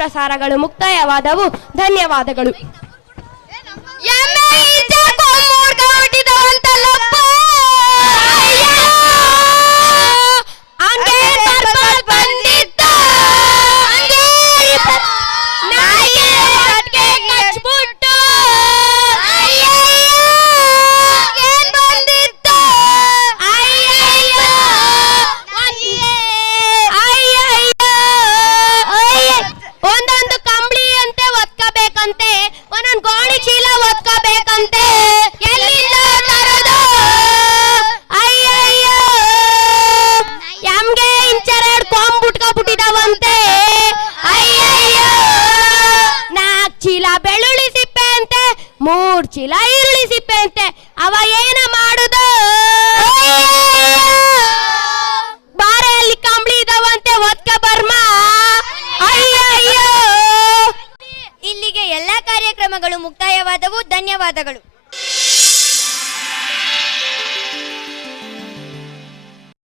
ಪ್ರಸಾರಗಳು ಮುಕ್ತಾಯವಾದವು. ಧನ್ಯವಾದಗಳು. ಒಂದೊಂದು ಕಂಬಳಿ ಅಂತೆ ಒತ್ಕಬೇಕಂತೆ, ಒಂದೊಂದು ಗೋಣಿ ಚೀಲ ಒತ್ಕಬೇಕಂತೆ, ಎಲ್ಲಿಂದ ತರೋದು? ಅಯ್ಯಯ್ಯೋ, ಎಮ್ಗೆ ಇಂಚೆರಡು ಕೊಂಬುಟ್ಕೊಬಿಟ್ಟಿದಾವಂತೆ. ಅಯ್ಯಯ್ಯೋ, 4 ಚೀಲ ಬೆಳ್ಳುಳ್ಳಿ ಸಿಪ್ಪೆ ಅಂತೆ, 3 ಚೀಲ ಈರುಳ್ಳಿ ಸಿಪ್ಪೆ ಅಂತೆ. ಅವ ಏನ ಮಾಡುದು? ಬಾರೆಯಲ್ಲಿ ಕಂಬಳಿ ಇದಾವಂತೆ, ಒತ್ಕ ಬರ್ಮ. ಅಯ್ಯಯ್ಯೋ. ಇಲ್ಲಿಗೆ ಎಲ್ಲಾ ಕಾರ್ಯಕ್ರಮಗಳು ಮುಕ್ತಾಯವಾದವು. ಧನ್ಯವಾದಗಳು.